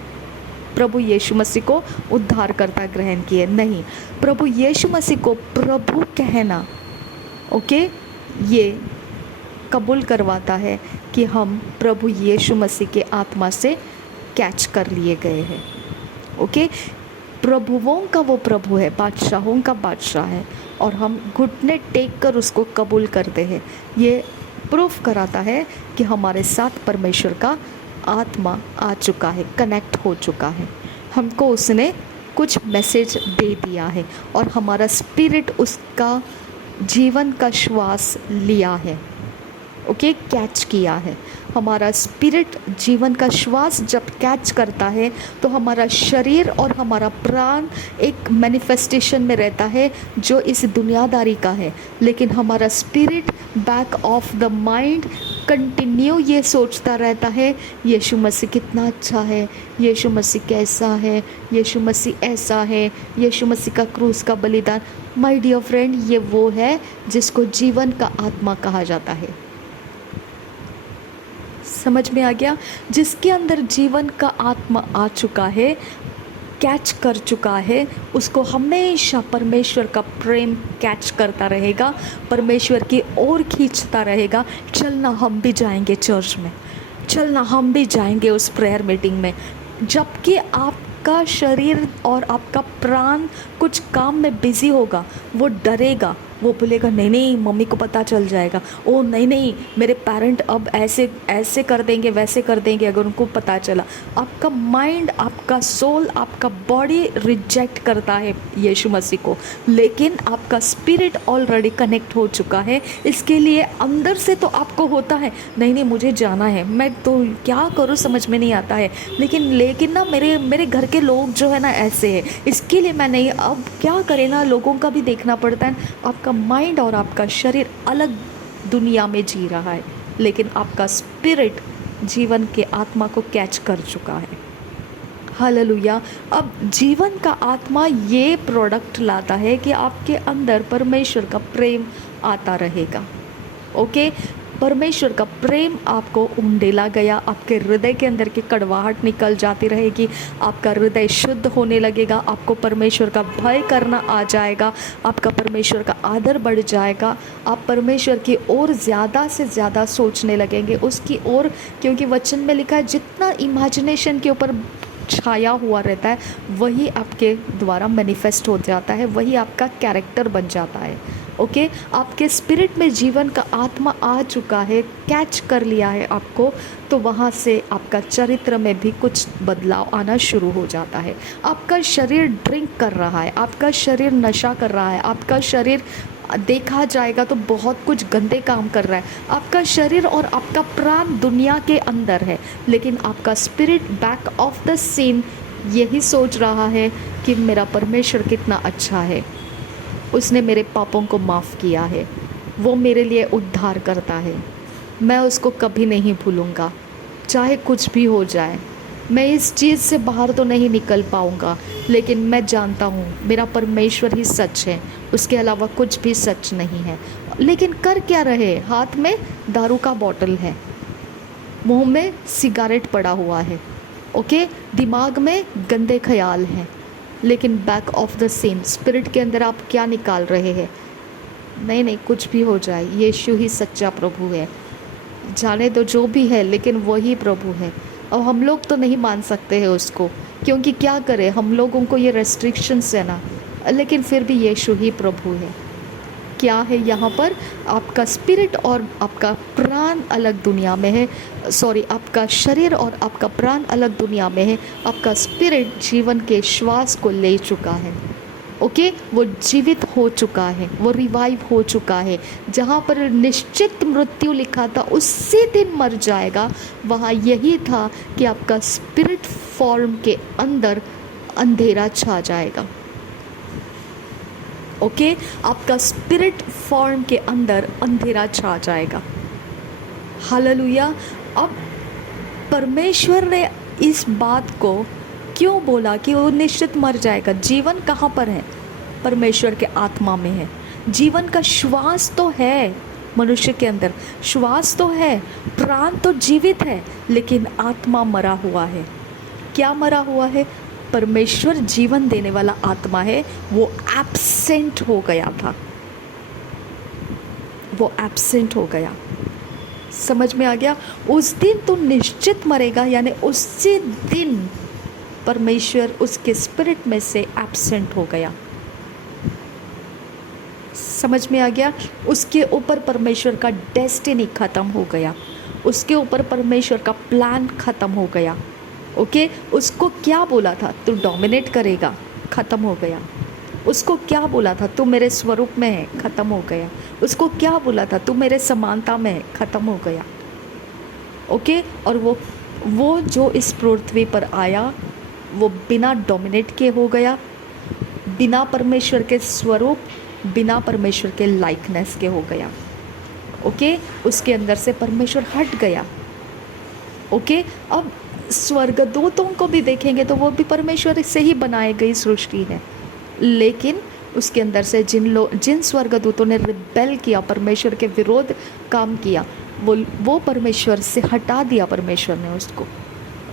प्रभु यीशु मसीह को उद्धारकर्ता ग्रहण किए। नहीं, प्रभु यीशु मसीह को प्रभु कहना, ओके, ये कबूल करवाता है कि हम प्रभु यीशु मसीह के आत्मा से कैच कर लिए गए हैं। ओके, प्रभुओं का वो प्रभु है, बादशाहों का बादशाह है, और हम घुटने टेक कर उसको कबूल करते हैं। ये प्रूफ कराता है कि हमारे साथ परमेश्वर का आत्मा आ चुका है, कनेक्ट हो चुका है, हमको उसने कुछ मैसेज दे दिया है और हमारा स्पिरिट उसका जीवन का श्वास लिया है। ओके, कैच किया है। हमारा स्पिरिट जीवन का श्वास जब कैच करता है तो हमारा शरीर और हमारा प्राण एक मैनिफेस्टेशन में रहता है जो इस दुनियादारी का है, लेकिन हमारा spirit back of the mind continue ये सोचता रहता है, यीशु मसीह कितना अच्छा है, यीशु मसीह कैसा है, यीशु मसीह ऐसा है, यीशु मसीह का क्रूस का बलिदान। माय डियर फ्रेंड, ये वो है जिसको जीवन का आत्मा कहा जाता है। समझ में आ गया? जिसके अंदर जीवन का आत्मा आ चुका है, कैच कर चुका है, उसको हमेशा परमेश्वर का प्रेम कैच करता रहेगा, परमेश्वर की ओर खींचता रहेगा। चलना हम भी जाएंगे चर्च में, चलना हम भी जाएंगे उस प्रेयर मीटिंग में। जबकि आपका शरीर और आपका प्राण कुछ काम में बिजी होगा, वो डरेगा, वो बोलेगा नहीं नहीं मम्मी को पता चल जाएगा, ओ नहीं नहीं मेरे पेरेंट अब ऐसे ऐसे कर देंगे, वैसे कर देंगे अगर उनको पता चला। आपका माइंड, आपका सोल, आपका बॉडी रिजेक्ट करता है यीशु मसीह को, लेकिन आपका स्पिरिट ऑलरेडी कनेक्ट हो चुका है। इसके लिए अंदर से तो आपको होता है नहीं नहीं मुझे जाना है, मैं तो क्या करूँ समझ में नहीं आता है, लेकिन ना मेरे घर के लोग जो है ना ऐसे है, इसके लिए मैं नहीं, अब क्या करें ना, लोगों का भी देखना पड़ता है। आपका माइंड और आपका शरीर अलग दुनिया में जी रहा है, लेकिन आपका स्पिरिट जीवन के आत्मा को कैच कर चुका है। हालेलुया। अब जीवन का आत्मा ये प्रोडक्ट लाता है कि आपके अंदर परमेश्वर का प्रेम आता रहेगा। ओके, परमेश्वर का प्रेम आपको उंडेला गया, आपके हृदय के अंदर की कड़वाहट निकल जाती रहेगी, आपका हृदय शुद्ध होने लगेगा, आपको परमेश्वर का भय करना आ जाएगा, आपका परमेश्वर का आदर बढ़ जाएगा, आप परमेश्वर की ओर ज़्यादा से ज़्यादा सोचने लगेंगे, उसकी ओर, क्योंकि वचन में लिखा है जितना इमेजिनेशन के ऊपर छाया हुआ रहता है वही आपके द्वारा मैनिफेस्ट हो जाता है, वही आपका कैरेक्टर बन जाता है। ओके, आपके स्पिरिट में जीवन का आत्मा आ चुका है, कैच कर लिया है आपको, तो वहाँ से आपका चरित्र में भी कुछ बदलाव आना शुरू हो जाता है। आपका शरीर ड्रिंक कर रहा है, आपका शरीर नशा कर रहा है, आपका शरीर देखा जाएगा तो बहुत कुछ गंदे काम कर रहा है, आपका शरीर और आपका प्राण दुनिया के अंदर है, लेकिन आपका spirit back of the scene यही सोच रहा है कि मेरा परमेश्वर कितना अच्छा है, उसने मेरे पापों को माफ़ किया है, वो मेरे लिए उद्धार करता है, मैं उसको कभी नहीं भूलूंगा, चाहे कुछ भी हो जाए। मैं इस चीज़ से बाहर तो नहीं निकल पाऊंगा, लेकिन मैं जानता हूँ मेरा परमेश्वर ही सच है, उसके अलावा कुछ भी सच नहीं है। लेकिन कर क्या रहे, हाथ में दारू का बॉटल है, मुंह में सिगारेट पड़ा हुआ है, ओके, दिमाग में गंदे ख्याल हैं, लेकिन back of the scene spirit के अंदर आप क्या निकाल रहे हैं? नहीं नहीं कुछ भी हो जाए, यीशु ही सच्चा प्रभु है, जाने तो जो भी है, लेकिन वही प्रभु है। और हम लोग तो नहीं मान सकते हैं उसको, क्योंकि क्या करें, हम लोगों को ये रेस्ट्रिक्शंस है ना, लेकिन फिर भी यीशु ही प्रभु है। क्या है यहाँ पर? आपका स्पिरिट और आपका प्राण अलग दुनिया में है, सॉरी, आपका शरीर और आपका प्राण अलग दुनिया में है, आपका स्पिरिट जीवन के श्वास को ले चुका है। ओके, वो जीवित हो चुका है, वो रिवाइव हो चुका है। जहाँ पर निश्चित मृत्यु लिखा था उसी दिन मर जाएगा, वहाँ यही था कि आपका स्पिरिट फॉर्म के अंदर अंधेरा छा जाएगा। ओके, आपका स्पिरिट फॉर्म के अंदर अंधेरा छा जाएगा। हालेलुया। अब परमेश्वर ने इस बात को क्यों बोला कि वो निश्चित मर जाएगा? जीवन कहाँ पर है? परमेश्वर के आत्मा में है। जीवन का श्वास तो है मनुष्य के अंदर, श्वास तो है, प्राण तो जीवित है, लेकिन आत्मा मरा हुआ है। क्या मरा हुआ है? परमेश्वर जीवन देने वाला आत्मा है, वो एब्सेंट हो गया था, वो एब्सेंट हो गया। समझ में आ गया? उस दिन तो निश्चित मरेगा, यानी उसी दिन परमेश्वर उसके स्पिरिट में से एब्सेंट हो गया। समझ में आ गया? उसके ऊपर परमेश्वर का डेस्टिनी ख़त्म हो गया, उसके ऊपर परमेश्वर का प्लान ख़त्म हो गया। ओके, उसको क्या बोला था, तू डोमिनेट करेगा, ख़त्म हो गया। उसको क्या बोला था, तू मेरे स्वरूप में है, ख़त्म हो गया। उसको क्या बोला था, तू मेरे समानता में है, ख़त्म हो गया। ओके, और वो जो इस पृथ्वी पर आया वो बिना डोमिनेट के हो गया, बिना परमेश्वर के स्वरूप, बिना परमेश्वर के लाइकनेस के हो गया। ओके, उसके अंदर से परमेश्वर हट गया। ओके, अब स्वर्गदूतों को भी देखेंगे तो वो भी परमेश्वर से ही बनाई गई सृष्टि है, लेकिन उसके अंदर से जिन स्वर्गदूतों ने रिबेल किया, परमेश्वर के विरोध काम किया, वो परमेश्वर से हटा दिया परमेश्वर ने उसको।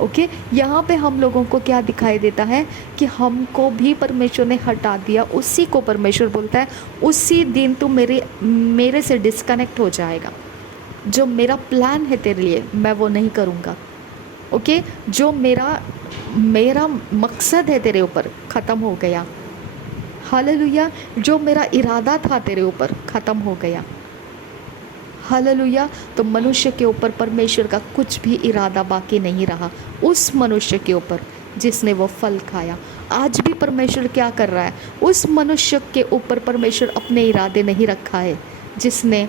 ओके, यहाँ पे हम लोगों को क्या दिखाई देता है कि हमको भी परमेश्वर ने हटा दिया। उसी को परमेश्वर बोलता है उसी दिन तू मेरे से डिस्कनेक्ट हो जाएगा। जो मेरा प्लान है तेरे लिए मैं वो नहीं करूँगा। ओके, जो मेरा मकसद है तेरे ऊपर ख़त्म हो गया। हालेलुया, जो मेरा इरादा था तेरे ऊपर ख़त्म हो गया। हालेलुया, तो मनुष्य के ऊपर परमेश्वर का कुछ भी इरादा बाकी नहीं रहा, उस मनुष्य के ऊपर जिसने वो फल खाया। आज भी परमेश्वर क्या कर रहा है, उस मनुष्य के ऊपर परमेश्वर अपने इरादे नहीं रखा है जिसने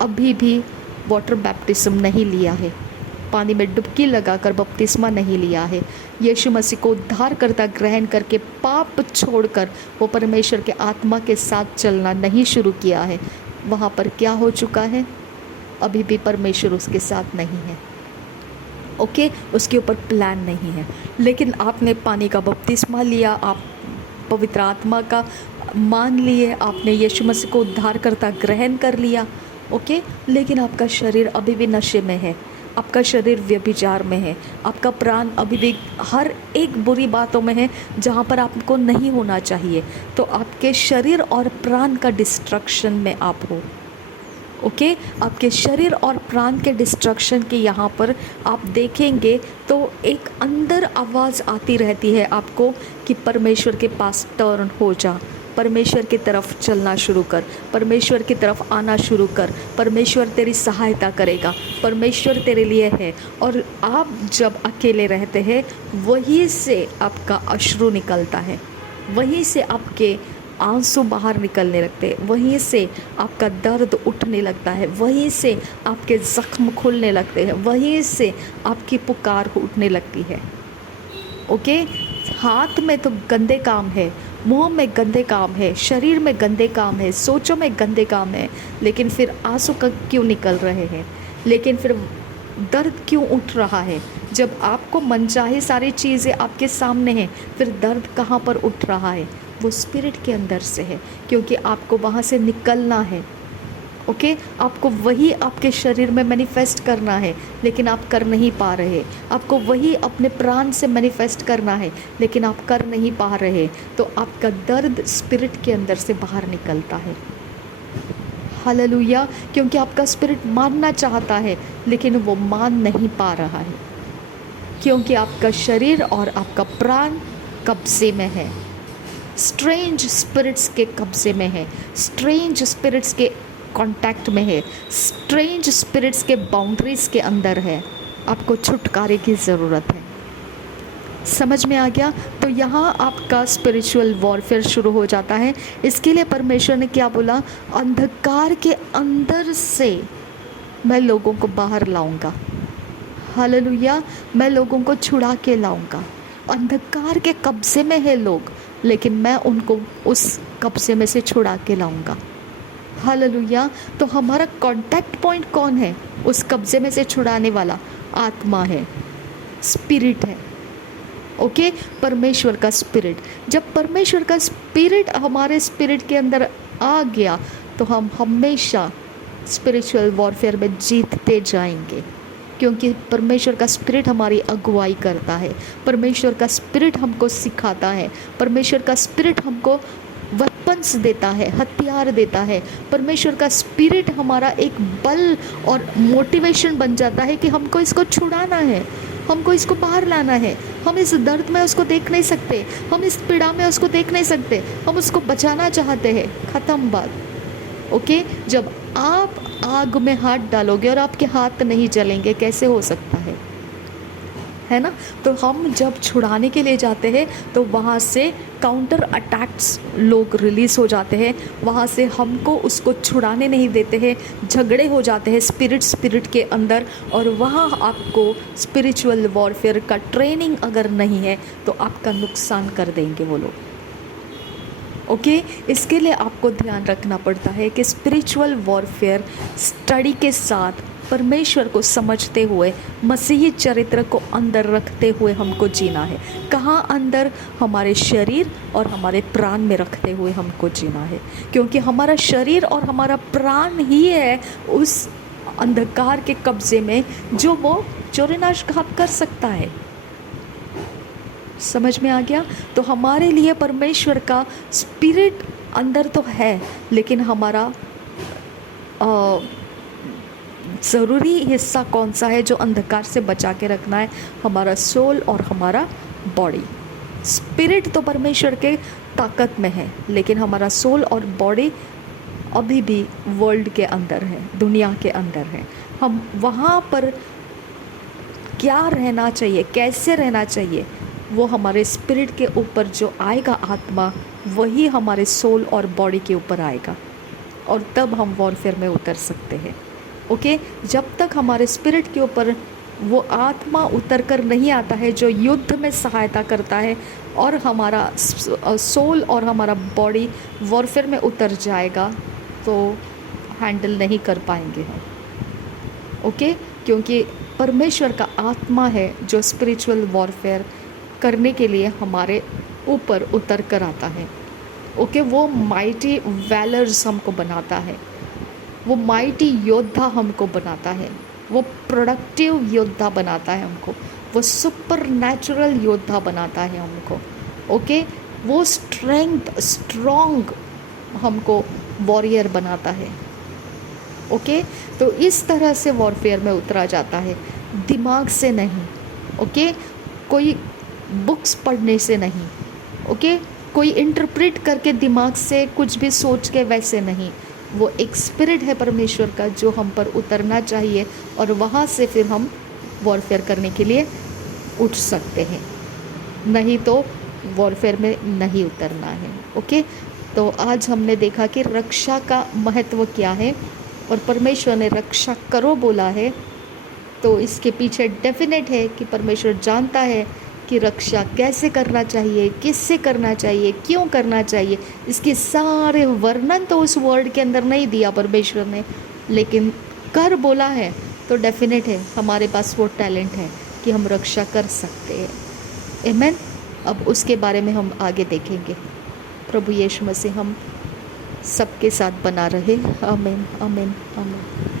अभी भी वाटर बैप्टिज्म नहीं लिया है, पानी में डुबकी लगाकर बपतिस्मा नहीं लिया है, यीशु मसीह को उद्धारकर्ता ग्रहण करके पाप छोड़कर वो परमेश्वर के आत्मा के साथ चलना नहीं शुरू किया है। वहाँ पर क्या हो चुका है, अभी भी परमेश्वर उसके साथ नहीं है। ओके, उसके ऊपर प्लान नहीं है। लेकिन आपने पानी का बपतिस्मा लिया, आप पवित्र आत्मा का मान लिए, आपने यीशु मसीह को उद्धारकर्ता ग्रहण कर लिया। ओके, लेकिन आपका शरीर अभी भी नशे में है, आपका शरीर व्यभिचार में है, आपका प्राण अभी भी हर एक बुरी बातों में है जहाँ पर आपको नहीं होना चाहिए। तो आपके शरीर और प्राण का डिस्ट्रक्शन में आप हो। ओके, आपके शरीर और प्राण के डिस्ट्रक्शन के यहाँ पर आप देखेंगे तो एक अंदर आवाज़ आती रहती है आपको कि परमेश्वर के पास टर्न हो जा, परमेश्वर की तरफ चलना शुरू कर, परमेश्वर की तरफ आना शुरू कर, परमेश्वर तेरी सहायता करेगा, परमेश्वर तेरे लिए है। और आप जब अकेले रहते हैं वहीं से आपका अश्रु निकलता है, वहीं से आपके आंसू बाहर निकलने लगते हैं, वहीं से आपका दर्द उठने लगता है, वहीं से आपके ज़ख्म खुलने लगते हैं, वहीं से आपकी पुकार उठने लगती है। ओके, हाथ में तो गंदे काम है, मुंह में गंदे काम है, शरीर में गंदे काम है, सोचों में गंदे काम है, लेकिन फिर आंसू क्यों निकल रहे हैं, लेकिन फिर दर्द क्यों उठ रहा है? जब आपको मनचाहे सारी चीज़ें आपके सामने हैं, फिर दर्द कहाँ पर उठ रहा है? वो स्पिरिट के अंदर से है, क्योंकि आपको वहाँ से निकलना है। ओके, आपको वही आपके शरीर में मैनिफेस्ट करना है, लेकिन आप कर नहीं पा रहे। आपको वही अपने प्राण से मैनिफेस्ट करना है, लेकिन आप कर नहीं पा रहे। तो आपका दर्द स्पिरिट के अंदर से बाहर निकलता है। हालेलुया, क्योंकि आपका स्पिरिट मानना चाहता है लेकिन वो मान नहीं पा रहा है, क्योंकि आपका शरीर और आपका प्राण कब्जे में है, स्ट्रेंज स्पिरिट्स के कब्जे में है, स्ट्रेंज स्पिरिट्स के कांटेक्ट में है, स्ट्रेंज स्पिरिट्स के बाउंड्रीज के अंदर है। आपको छुटकारे की ज़रूरत है। समझ में आ गया? तो यहाँ आपका स्पिरिचुअल वॉरफेयर शुरू हो जाता है। इसके लिए परमेश्वर ने क्या बोला? अंधकार के अंदर से मैं लोगों को बाहर लाऊंगा। हालेलुया, मैं लोगों को छुड़ा के लाऊंगा। अंधकार के कब्जे में है लोग, लेकिन मैं उनको उस कब्जे में से छुड़ा के लाऊंगा। हालेलुया, तो हमारा कांटेक्ट पॉइंट कौन है? उस कब्जे में से छुड़ाने वाला आत्मा है, स्पिरिट है। ओके, परमेश्वर का स्पिरिट। जब परमेश्वर का स्पिरिट हमारे स्पिरिट के अंदर आ गया तो हम हमेशा स्पिरिचुअल वॉरफेयर में जीतते जाएंगे, क्योंकि परमेश्वर का स्पिरिट हमारी अगुवाई करता है, परमेश्वर का स्पिरिट हमको सिखाता है, परमेश्वर का स्पिरिट हमको वेपन्स देता है, हथियार देता है। परमेश्वर का स्पिरिट हमारा एक बल और मोटिवेशन बन जाता है कि हमको इसको छुड़ाना है, हमको इसको बाहर लाना है। हम इस दर्द में उसको देख नहीं सकते, हम इस पीड़ा में उसको देख नहीं सकते, हम उसको बचाना चाहते हैं। ख़त्म बात। ओके, जब आप आग में हाथ डालोगे और आपके हाथ नहीं जलेंगे, कैसे हो सकता है ना? तो हम जब छुड़ाने के लिए जाते हैं तो वहाँ से काउंटर अटैक्स लोग रिलीज़ हो जाते हैं, वहाँ से हमको उसको छुड़ाने नहीं देते हैं, झगड़े हो जाते हैं स्पिरिट के अंदर, और वहाँ आपको स्पिरिचुअल वॉरफेयर का ट्रेनिंग अगर नहीं है तो आपका नुकसान कर देंगे वो लोग। ओके, इसके लिए आपको ध्यान रखना पड़ता है कि स्पिरिचुअल वॉरफेयर स्टडी के साथ परमेश्वर को समझते हुए, मसीही चरित्र को अंदर रखते हुए हमको जीना है। कहाँ अंदर? हमारे शरीर और हमारे प्राण में रखते हुए हमको जीना है, क्योंकि हमारा शरीर और हमारा प्राण ही है उस अंधकार के कब्जे में जो वो चोरी-नाश-घात कर सकता है। समझ में आ गया? तो हमारे लिए परमेश्वर का स्पिरिट अंदर तो है, लेकिन हमारा ज़रूरी हिस्सा कौन सा है जो अंधकार से बचा के रखना है? हमारा सोल और हमारा बॉडी। स्पिरिट तो परमेश्वर के ताकत में है, लेकिन हमारा सोल और बॉडी अभी भी वर्ल्ड के अंदर है, दुनिया के अंदर है। हम वहाँ पर क्या रहना चाहिए, कैसे रहना चाहिए, वो हमारे स्पिरिट के ऊपर जो आएगा आत्मा, वही हमारे सोल और बॉडी के ऊपर आएगा, और तब हम वॉरफेयर में उतर सकते हैं। ओके, जब तक हमारे स्पिरिट के ऊपर वो आत्मा उतर कर नहीं आता है जो युद्ध में सहायता करता है, और हमारा सोल और हमारा बॉडी वॉरफेयर में उतर जाएगा, तो हैंडल नहीं कर पाएंगे हम। ओके, क्योंकि परमेश्वर का आत्मा है जो स्पिरिचुअल वॉरफेयर करने के लिए हमारे ऊपर उतर कर आता है। ओके, वो माइटी वैलर्स हमको बनाता है, वो माइटी योद्धा हमको बनाता है, वो प्रोडक्टिव योद्धा बनाता है हमको, वो सुपर नेचुरल योद्धा बनाता है हमको। ओके, वो स्ट्रॉन्ग हमको वॉरियर बनाता है। ओके, तो इस तरह से वॉरफेयर में उतरा जाता है, दिमाग से नहीं। ओके, कोई बुक्स पढ़ने से नहीं। ओके, कोई इंटरप्रेट करके दिमाग से कुछ भी सोच के वैसे नहीं। वो एक स्पिरिट है परमेश्वर का जो हम पर उतरना चाहिए, और वहाँ से फिर हम वॉरफेयर करने के लिए उठ सकते हैं, नहीं तो वॉरफेयर में नहीं उतरना है। ओके, तो आज हमने देखा कि रक्षा का महत्व क्या है, और परमेश्वर ने रक्षा करो बोला है, तो इसके पीछे डेफिनेट है कि परमेश्वर जानता है कि रक्षा कैसे करना चाहिए, किससे करना चाहिए, क्यों करना चाहिए। इसके सारे वर्णन तो उस वर्ड के अंदर नहीं दिया परमेश्वर ने, लेकिन कर बोला है, तो डेफिनेट है हमारे पास वो टैलेंट है कि हम रक्षा कर सकते हैं। आमीन। अब उसके बारे में हम आगे देखेंगे। प्रभु यीशु मसीह हम सबके साथ बना रहे। आमीन, आमीन, आमीन।